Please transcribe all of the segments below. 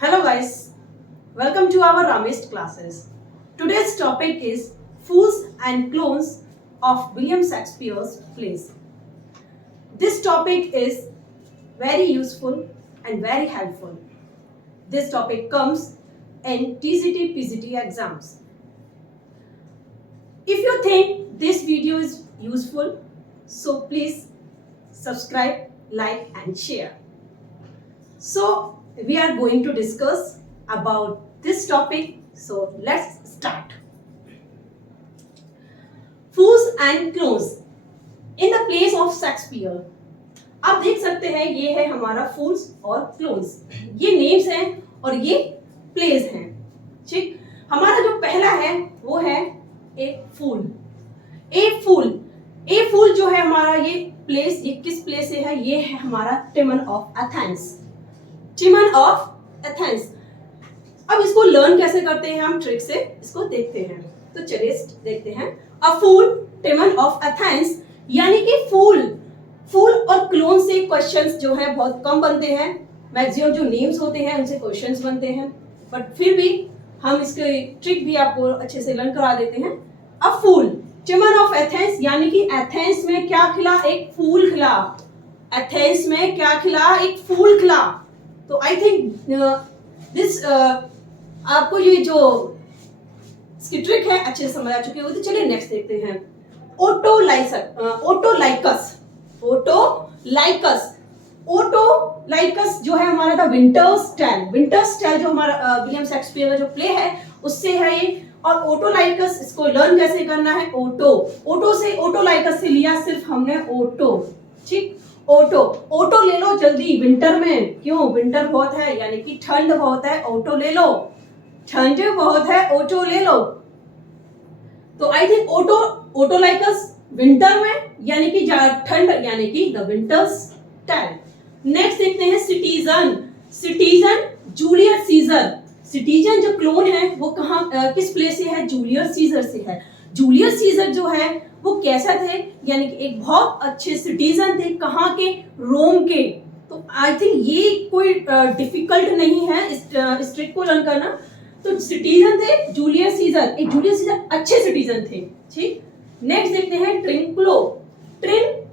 Hello guys, welcome to our Ramesh classes. Today's topic is Fools and Clones of William Shakespeare's plays. This topic is very useful and very helpful. This topic comes in TCT PCT exams. If you think this video is useful, so please subscribe, like and share. So we are going to discuss about this topic. So let's start. Fools and Clones in the plays of Shakespeare. आप देख सकते हैं ये है हमारा फूल्स और clones, ये names हैं और ये प्लेस हैं. ठीक, हमारा जो पहला है वो है ए फूल. ए फूल जो है हमारा ये प्लेस, ये किस प्लेस से है? ये है हमारा Timon of Athens. Timon of Athens. अब इसको लर्न कैसे करते हैं हम? ट्रिक से इसको देखते हैं. तो चलिए देखते हैं. अ फूल टिमन ऑफ एथेंस, यानी कि फूल और क्लोन से क्वेश्चंस जो है बहुत कम बनते हैं. मैक्सिमम जो नेम्स होते हैं उनसे क्वेश्चंस बनते हैं, बट फिर भी हम इसके ट्रिक भी आपको अच्छे से लर्न करा देते हैं. अ फूल टिमन ऑफ एथेंस, यानी कि एथेंस में क्या खिला? एक फूल खिला. एथेंस में क्या खिला? एक फूल खिला. तो आई थिंक दिस आपको ये जो इसकी ट्रिक है अच्छे से समझ आ चुकी होगी. चलिए नेक्स्ट देखते हैं. ओटोलाइकस जो है हमारा था विंटर्स टेल जो हमारा विलियम शेक्सपियर का जो प्ले है उससे है ये. और ओटोलाइकस इसको लर्न कैसे करना है? ओटोलाइकस से लिया सिर्फ हमने ओटो. ठीक, ओटो ले लो जल्दी विंटर में. क्यों? विंटर बहुत है, यानी कि ठंड बहुत है. ओटो ले लो, ठंड बहुत है, ओटो ले लो. तो आई थिंक ओटोलाइकस विंटर में, यानी कि ठंड, यानी कि द विंटर्स टाइम. नेक्स्ट देखते हैं सिटीजन जूलियस सीजर. सिटीजन जो क्लोन है वो कहाँ किस प्लेस से है? जूलियस सीजर से है. जूलियस सीजर जो है वो कैसा थे? यानी कि एक बहुत अच्छे सिटीजन थे. कहाँ के? रोम के. तो आई थिंक ये कोई डिफिकल्ट नहीं है इस ट्रिक को लर्न करना. तो सिटीजन थे जूलियस सीजर, एक जूलियस सीजर अच्छे सिटीजन थे. ठीक, नेक्स्ट देखते हैं ट्रिन,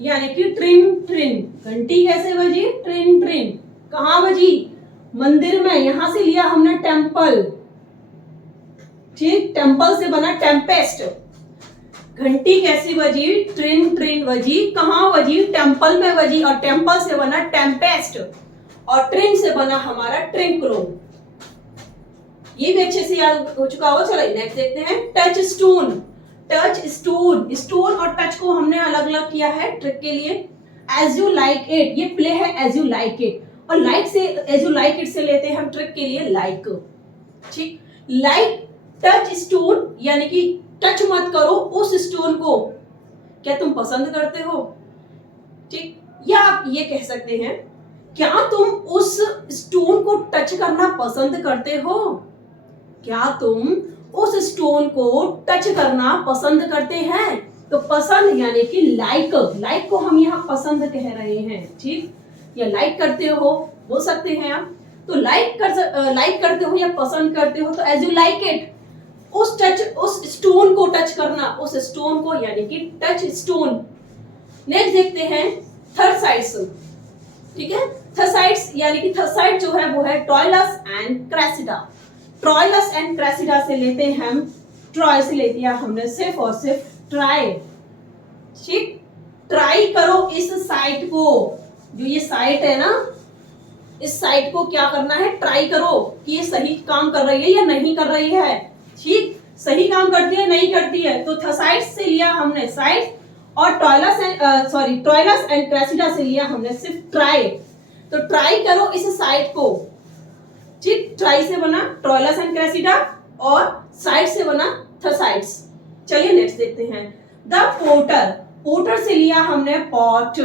यानी कि ट्रिन. घंटी कैसे बजी? ट्रिन. कहाँ बजी? मंदिर में. यहां से लिया हमने टेम्पल. ठीक, टेम्पल से बना टेम्पेस्ट. घंटी कैसी बजी? ट्रिन बजी. कहाँ बजी? टेम्पल में बजी. और टेम्पल से बना टेम्पेस्ट और ट्रिन से बना हमारा ट्रिंक्लो. ये भी अच्छे से याद हो चुका होगा. चलो नेक्स्ट देखते हैं. टच स्टोन और टच को हमने अलग अलग किया है ट्रिक के लिए. एज यू लाइक इट, ये प्ले है एज यू लाइक इट, और लाइक से एज यू लाइक इट से लेते हैं हम ट्रिक के लिए लाइक. ठीक, लाइक टच स्टोन, यानी कि टच मत करो उस स्टोन को. क्या तुम पसंद करते हो? ठीक, या आप ये कह सकते हैं क्या तुम उस स्टोन को टच करना पसंद करते हो? क्या तुम उस स्टोन को टच करना पसंद करते हैं? तो पसंद यानी कि लाइक को हम यहाँ पसंद कह रहे हैं. ठीक, या लाइक करते हो बोल सकते हैं आप. तो लाइक करते हो या पसंद करते हो, तो एज यू लाइक इट, उस स्टोन को टच करना, उस स्टोन को, यानी कि टच स्टोन. नेक्स्ट देखते हैं थर्साइड्स. ठीक है, थर्साइड्स यानी कि थर्साइड जो है वो है Troilus and Cressida. Troilus and Cressida से लेते हैं हम, ट्रॉय से ले दिया हमने सिर्फ और सिर्फ ट्राई. ठीक, ट्राई करो इस साइट को, जो ये साइट है ना, इस साइट को क्या करना है? ट्राई करो कि ये सही काम कर रही है या नहीं कर रही है. ठीक, सही काम करती है नहीं करती है. तो थर्साइड्स से लिया हमने साइट, और ट्रोइलस एंड क्रेसिडा से लिया हमने सिर्फ ट्राई. तो ट्राई करो इस साइट को. ठीक, ट्राई से बना ट्रोइलस एंड क्रेसिडा और साइड से बना थर्साइड्स. चलिए नेक्स्ट देखते हैं. द पोटर से लिया हमने पॉट.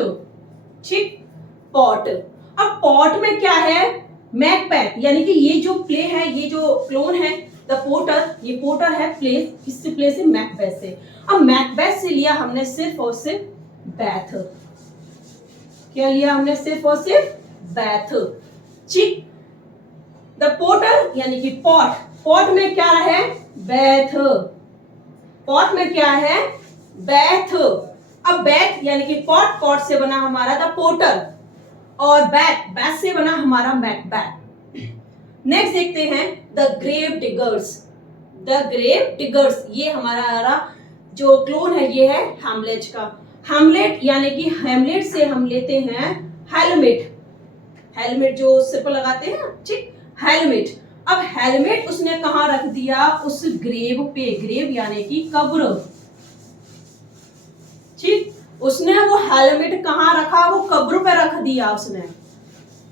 ठीक, पॉट. अब पॉट में क्या है? मैकबेथ, यानी कि ये जो प्ले है, ये जो क्लोन है द पोटर, ये पोटर है प्ले, किससे प्ले से? मैकबेथ से. अब मैकबेथ से लिया हमने सिर्फ और सिर्फ बैथ. क्या लिया हमने? सिर्फ और सिर्फ बैथ. ठीक, द पोर्टर यानी कि पॉट, पॉट में क्या है, बैथ, पॉट में क्या है, बैथ। अब बैथ यानी कि पॉट, पॉट से बना हमारा द पोर्टर, और बैथ, बैथ से बना हमारा मैकबेथ। नेक्स्ट देखते हैं the grave diggers, the grave diggers, ये हमारा जो क्लोन है ये है हैमलेट का। हैमलेट यानी कि हैमलेट से हम लेते हैं हेलमेट, हेलमेट जो सिर पर लगाते हैं, ठीक, हेलमेट। अब हेलमेट उसने कहां रख दिया, उस ग्रेव पे, ग्रेव यानी कि कब्र, ठीक, उसने वो हेलमेट कहां रखा, वो कब्र पे रख दिया उसने।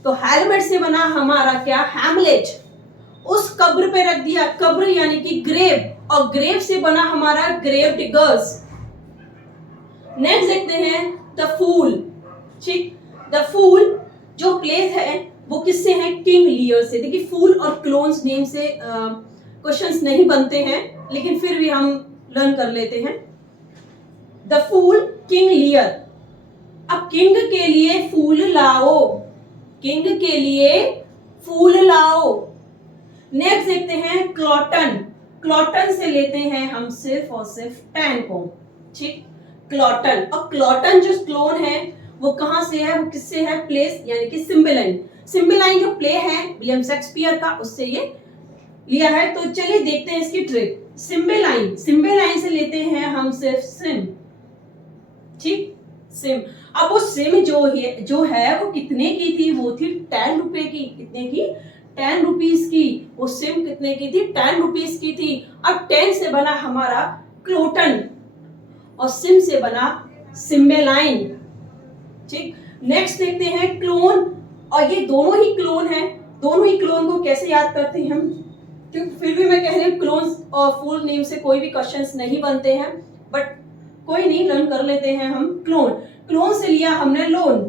तो हेलमेट से बना हमारा क्या, हैमलेट, उस कब्र पे रख दिया, कब्र यानी कि ग्रेव, और ग्रेव से बना हमारा ग्रेव डिगर्स। नेक्स्ट देखते हैं द फूल, ठीक, द फूल जो प्लेस है वो किससे है, किंग लियर से। देखिए फूल और क्लोन्स नेम से क्वेश्चंस नहीं बनते हैं, लेकिन फिर भी हम लर्न कर लेते हैं। द फूल किंग लियर, अब किंग के लिए फूल लाओ, किंग के लिए फूल लाओ। नेक्स्ट देखते हैं क्लॉटन, क्लॉटन से लेते हैं हम सिर्फ और सिर्फ टैन को, ठीक, क्लॉटन। और क्लॉटन जो क्लोन है वो कहां से है, वो किससे है, प्लेस यानी कि सिम्बेलाइन, सिम्बेलाइन जो प्ले है विलियम शेक्सपियर का, उससे ये लिया है। तो चलिए देखते हैं इसकी ट्रिक। सिम्बेलाइन, सिम्बेलाइन से लेते हैं हम सिर्फ सिम, ठीक, सिम। अब वो सिम जो है वो कितने की थी, वो थी 10 रुपए की, कितने की, 10 रुपीज की। वो सिम कितने की थी, 10 रुपीज की थी। अब 10 से बना हमारा क्लोटन और सिम से बना सिम्बेलाइन, ठीक। नेक्स्ट देखते हैं क्लोन, और ये दोनों ही क्लोन है, दोनों ही क्लोन को कैसे याद करते हैं हम, क्योंकि फिर भी मैं कह रही हूँ क्लोन और फुल नेम से कोई भी क्वेश्चंस नहीं बनते हैं, बट कोई नहीं, लर्न कर लेते हैं हम। क्लोन, क्लोन से लिया हमने लोन,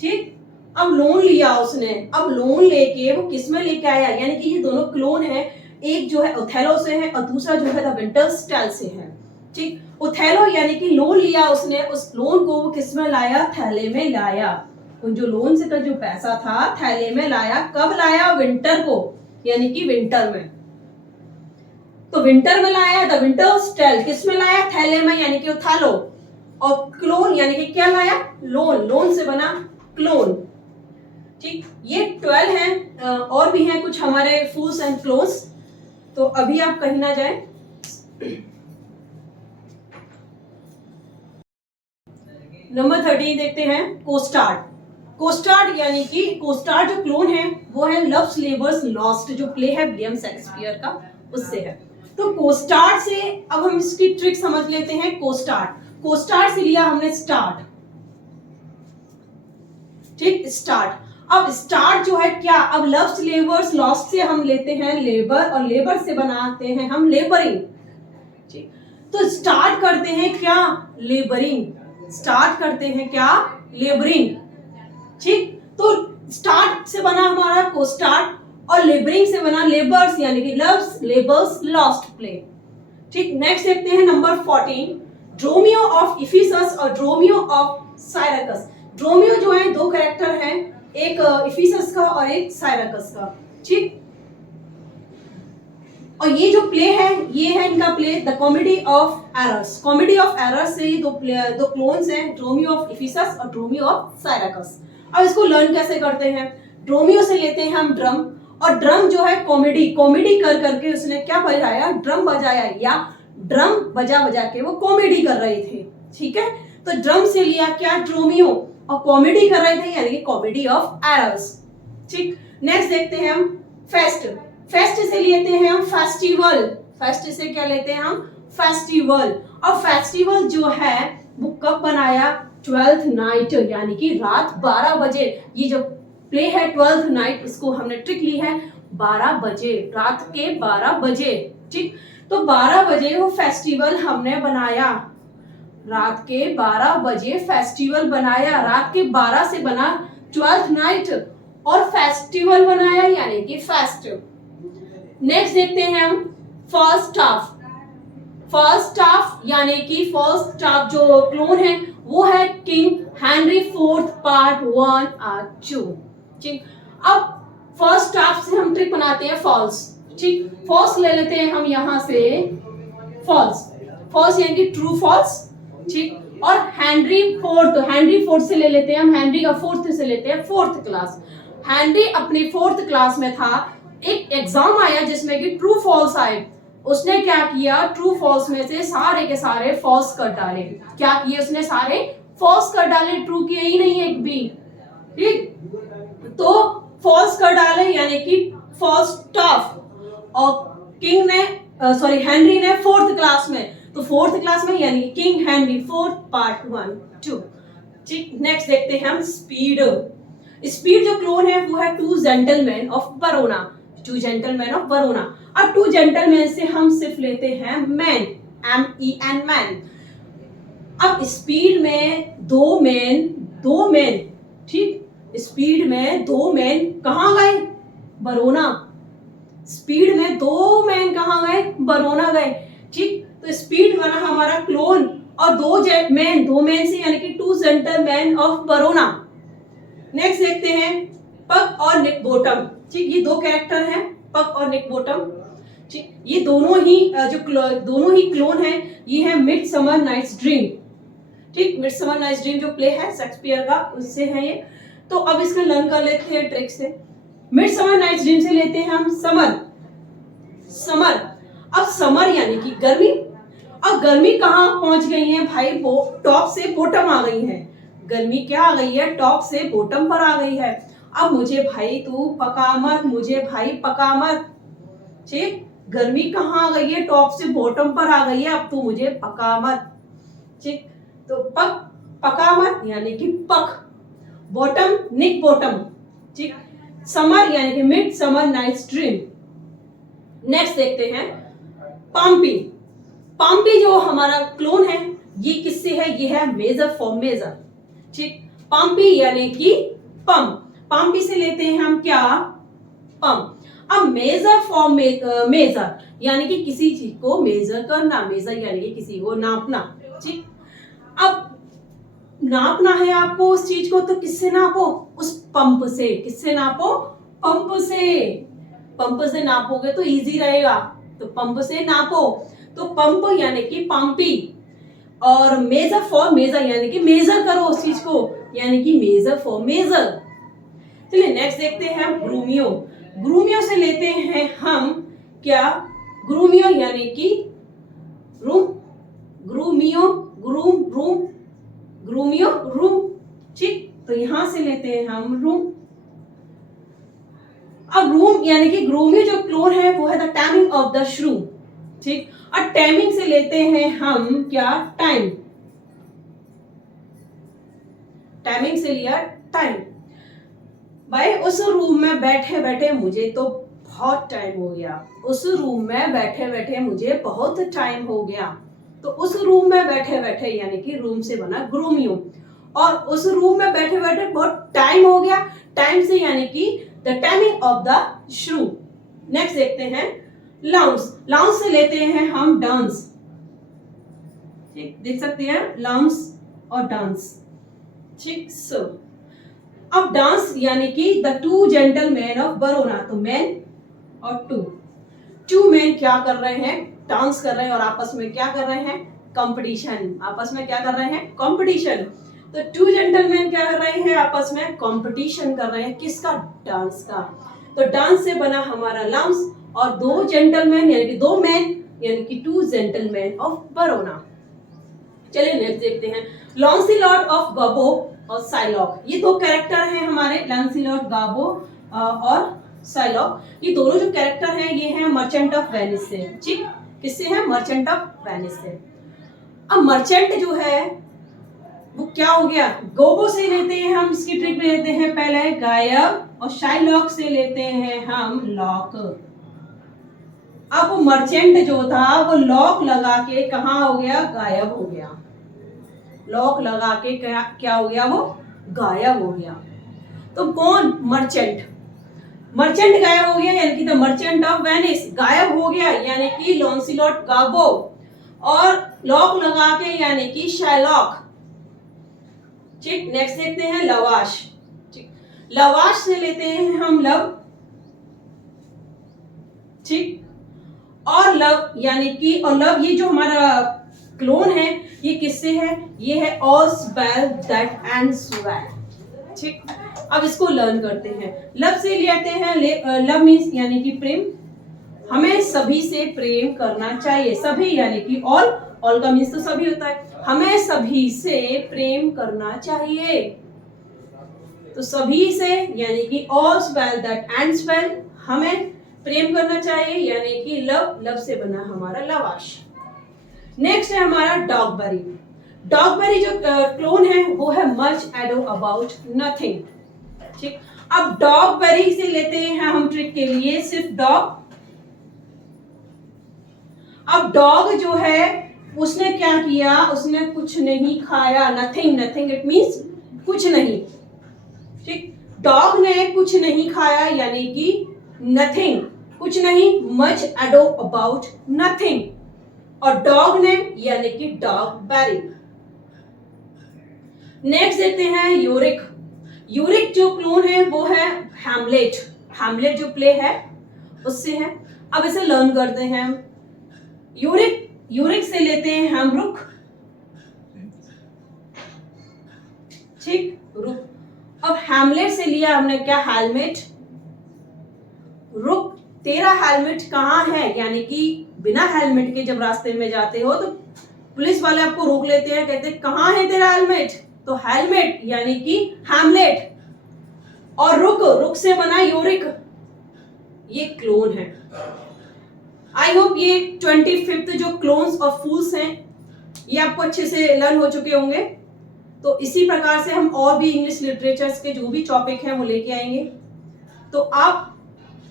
ठीक, अब लोन लिया उसने, अब लोन लेके वो किस में लेके आया, यानी कि ये दोनों क्लोन है, एक जो है ओथेलो से है और दूसरा जो है द विंटर्स टेल से है, ठीक। ओथेलो यानी कि लोन लिया उसने, उस लोन को वो किस में लाया, थैले में लाया। उन जो लोन से का जो पैसा था थैले में लाया, कब लाया, विंटर को, यानी कि विंटर में। तो विंटर में लाया, द विंटर्स टेल किस में लाया, थैले में, यानी कि ओथेलो। और क्लोन यानी कि क्या लाया, लोन, लोन से बना क्लोन, ठीक। ये 12 हैं, और भी हैं कुछ हमारे फूल्स एंड क्लोन्स, तो अभी आप कहीं ना जाए। नंबर 13 देखते हैं कोस्टार्ड, कोस्टार्ड यानी कि कोस्टार्ड जो क्लोन है वो है लव स्लेवर्स लॉस्ट, जो प्ले है विलियम शेक्सपियर का, उससे है। तो कोस्टार्ड से अब हम इसकी ट्रिक समझ लेते हैं। कोस्टार्ड, कोस्टार्ड से लिया हमने स्टार्ट, ठीक, स्टार्ट। अब स्टार्ट जो है क्या, अब लव स्लेवर्स लॉस्ट से हम लेते हैं लेबर, और लेबर से बनाते हैं हम लेबरिंग, ठीक। तो स्टार्ट करते हैं क्या, लेबरिंग, स्टार्ट करते हैं क्या, लेबरिंग, ठीक। तो स्टार्ट से बना हमारा कोस्टार्ड और लेबरिंग से बना लेबर्स, यानी कि लव्स लेबर्स लॉस्ट प्ले, ठीक। नेक्स्ट देखते हैं नंबर 14, ड्रोमियो ऑफ इफिसस और ड्रोमियो ऑफ साइरकस। ड्रोमियो जो है दो कैरेक्टर हैं, एक इफिसस का और एक साइरकस का, ठीक। और ये जो प्ले है ये है इनका play the comedy of errors, comedy of errors से ये दो क्लोन्स हैं, ड्रोमियो ऑफ इफिसस और ड्रोमियो ऑफ साइरकस। अब इसको लर्न कैसे करते हैं, ड्रोमियो से लेते हैं हम ड्रम, और ड्रम जो है कॉमेडी, कॉमेडी कर करके उसने क्या बजाया, ड्रम बजाया, या ड्रम बजा बजा के वो कॉमेडी कर रहे थे, ठीक है। तो ड्रम से लिया क्या, ड्रोमियो, और कॉमेडी कर रहे थे यानी कि कॉमेडी ऑफ एरर्स, ठीक। नेक्स्ट देखते हैं हम फेस्ट, फेस्ट से लेते हैं हम फेस्टिवल, फेस्ट से क्या लेते हैं हम, फेस्टिवल। और फेस्टिवल जो है वो कब बनाया, 12th नाइट, यानी कि रात 12 बजे। ये जो प्ले है 12th नाइट, इसको हमने ट्रिक ली है 12 बजे, रात के 12 बजे, ठीक। तो 12 बजे वो फेस्टिवल हमने बनाया, रात के 12 बजे फेस्टिवल बनाया, रात के 12 से बना 12th नाइट, और फेस्टिवल बनाया यानी कि फेस्ट। नेक्स्ट देखते हैं हम फर्स्ट हाफ, फर्स्ट हाफ यानी कि फर्स्ट हाफ जो क्लोन है वो है किंग हेनरी 4th पार्ट 1 और 2, ठीक। अब फर्स्ट स्टाफ से हम ट्रिक बनाते हैं फॉल्स, ठीक, फॉल्स ले लेते हैं हम यहाँ से, फॉल्स, फॉल्स यानी कि ट्रू फॉल्स, ठीक। और हेनरी फोर्थ से ले लेते हैं हम, हेनरी का फोर्थ से लेते हैं फोर्थ क्लास। हेनरी अपनी फोर्थ क्लास में था, एक एग्जाम आया जिसमें कि ट्रू फॉल्स आए, उसने क्या किया, ट्रू फॉल्स में से सारे के सारे फॉल्स कर डाले। क्या किए उसने, सारे फॉल्स कर डाले, ट्रू किए ही नहीं एक भी, ठीक। तो फॉल्स कर डाले यानी कि फॉल्स टफ। और किंग ने हेनरी ने फोर्थ क्लास में, तो फोर्थ क्लास में यानी किंग हेनरी फोर्थ पार्ट 1 2, ठीक। नेक्स्ट देखते हैं हम स्पीड। स्पीड जो क्लोन है वो है two gentleman of Verona, two gentleman of Verona. अब टू जेंटलमैन से हम सिर्फ लेते हैं मैन, MEN मैन। अब स्पीड में दो मैन, ठीक, स्पीड में दो मैन कहाँ गए, वरोना। स्पीड में दो मैन कहाँ गए, वरोना गए, ठीक। तो स्पीड बना हमारा क्लोन, और दो मैन से यानी कि two gentleman of Verona. Next देखते हैं पग और निक बॉटम, ठीक, ये दो कैरेक्टर हैं, पग और निक बॉटम, ठीक। ये दोनों ही क्लोन हैं, ये है मिडसमर नाइट्स ड्रीम, ठीक। मिडसमर नाइट्स ड्रीम जो प्ले है शेक्सपियर का, उससे है ये। तो अब इसको लर्न कर लेते हैं ट्रिक से। मिडसमर नाइट्स ड्रीम से लेते हैं हम समर। अब समर यानी कि गर्मी। अब गर्मी कहाँ पहुंच गई है भाई, टॉप से बॉटम आ गई है, गर्मी क्या आ गई है, टॉप से बॉटम पर आ गई है। अब मुझे भाई तू पका मत, मुझे भाई पका मत, ठीक। गर्मी कहाँ आ गई है, टॉप से बॉटम पर आ गई है, अब तू मुझे पका मत, ठीक। तो पका मत यानी कि पक, बॉटम निक बॉटम, ठीक। समर यानी कि midsummer night's dream. Next देखते हैं पम्पी जो हमारा क्लोन है, ये किससे है, ये है मेजर फॉर्म मेजर, ठीक। पम्पी यानी कि पम्पी से लेते हैं हम क्या, पम। अब मेजर फॉर्म मेजर यानी कि किसी चीज को मेजर करना, मेजर यानी कि किसी को नापना, ठीक। अब नापना है आपको उस चीज को, तो किससे नापो, उस पंप से। किससे नापो, पंप से नापोगे तो इजी रहेगा, तो पंप से नापो। तो पंप यानी कि पम्पी, और मेजर फॉर मेजर यानी कि मेजर करो उस चीज को, यानी कि मेजर फॉर मेजर। चलिए नेक्स्ट देखते हैं हम ग्रूमियो से लेते हैं हम क्या, ग्रूमियो यानी कि रूम, ग्रूमियो रूम, ठीक। तो यहां से लेते हैं हम रूम। अब रूम यानी कि ग्रूमियो जो क्लोन है वो है द टाइमिंग ऑफ द श्रू, ठीक। और टाइमिंग से लेते हैं हम क्या, टाइम से लिया टाइम। भाई उस रूम में बैठे बैठे मुझे तो बहुत टाइम हो गया, उस रूम में बैठे बैठे मुझे बहुत टाइम हो गया। तो उस रूम में बैठे बैठे यानी कि रूम से बना ग्रूमियो, और उस रूम में बैठे बैठे बहुत टाइम हो गया, टाइम से यानी कि द टाइमिंग ऑफ द श्रू। नेक्स्ट देखते हैं लाउंज से लेते हैं हम डांस, ठीक, देख सकते हैं लाउंज और डांस, ठीक। सो अब डांस यानी कि द टू जेंटलमैन ऑफ वरोना, तो मैन और टू मैन क्या कर रहे हैं, डांस कर रहे हैं, और आपस में क्या कर रहे हैं, कंपटीशन, आपस में क्या कर रहे हैं, कंपटीशन। तो टू जेंटलमैन क्या कर रहे हैं, आपस में कंपटीशन कर रहे हैं, किसका, डांस का। तो डांस से बना हमारा लाउंज, और दो जेंटलमैन यानी कि दो मैन यानी कि टू जेंटलमैन ऑफ वरोना। चलिए नेक्स्ट देखते हैं लॉन्सिलॉट ऑफ गाबो और साइलॉक। ये दो कैरेक्टर हैं हमारे, लॉन्सिलॉट गाबो और साइलॉक। ये दोनों जो कैरेक्टर हैं ये हैं मर्चेंट ऑफ वेनिस से, ठीक। किससे है, मर्चेंट ऑफ वेनिस से। अब मर्चेंट जो है वो क्या हो गया, गोबो से लेते हैं हम, इसकी ट्रिक में लेते हैं पहले गायब, और शाइलॉक से लेते हैं हम लॉक। अब मर्चेंट जो था वो लॉक लगा के कहाँ हो गया, गायब हो गया, लॉक लगा के क्या हो गया, वो गायब हो गया। तो कौन, मर्चेंट गायब हो गया यानी कि द मर्चेंट ऑफ वेनिस गायब हो गया यानी कि लॉन्सिलॉट गाबो, और लॉक लगा के यानी कि शाइलॉक, ठीक। नेक्स्ट देखते हैं लवाश, ठीक। लवाश से लेते हैं हम लव, ठीक। और लव यानी कि, और लव ये जो हमारा क्लोन है ये किससे है, ये है ऑस्वेल दैट एंड्स वेल। ठीक, अब इसको लर्न करते हैं। लव से लेते हैं, लव मीन्स यानी कि प्रेम, हमें सभी से प्रेम करना चाहिए। सभी यानी कि ऑल का मीन्स तो सभी होता है, हमें सभी से प्रेम करना चाहिए। तो सभी से यानी कि ऑल्स वेल दैट एंड्स वेल, हमें प्रेम करना चाहिए यानी कि लव से बना हमारा लवाश। नेक्स्ट है हमारा डॉगबेरी। डॉगबेरी जो क्लोन है वो है मच एडो अबाउट नथिंग। ठीक, अब डॉगबेरी से लेते हैं हम ट्रिक के लिए सिर्फ डॉग। अब डॉग जो है उसने क्या किया, उसने कुछ नहीं खाया, नथिंग, नथिंग इट मींस कुछ नहीं। ठीक, डॉग ने कुछ नहीं खाया यानी कि नथिंग, कुछ नहीं, मच एडो अबाउट नथिंग, और डॉग ने यानी कि डॉगबेरी। नेक्स्ट देखते हैं यूरिक। यूरिक जो क्लोन है वो है हैमलेट। हैमलेट जो प्ले है उससे है। अब इसे लर्न करते हैं। यूरिक से लेते हैं हम रुक। ठीक, रुक। अब हैमलेट से लिया हमने क्या, हेलमेट। रुक, तेरा हेलमेट कहाँ है, यानी कि बिना हेलमेट के जब रास्ते में जाते हो तो पुलिस वाले आपको रोक लेते हैं, कहते हैं कहाँ है तेरा हेलमेट, तो हेलमेट यानी कि हैमलेट। और रुक से बना यूरिक, ये क्लोन है। आई होप ये 25th जो क्लोन्स और फूल्स हैं ये आपको अच्छे से लर्न हो चुके होंगे। तो इसी प्रकार से हम और भी इंग्लिश लिटरेचर्स के जो भी टॉपिक हैं वो लेके आएंगे। तो आप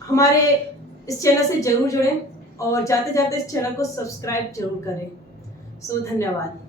हमारे इस चैनल से जरूर जुड़ें और जाते जाते इस चैनल को सब्सक्राइब जरूर करें। सो धन्यवाद।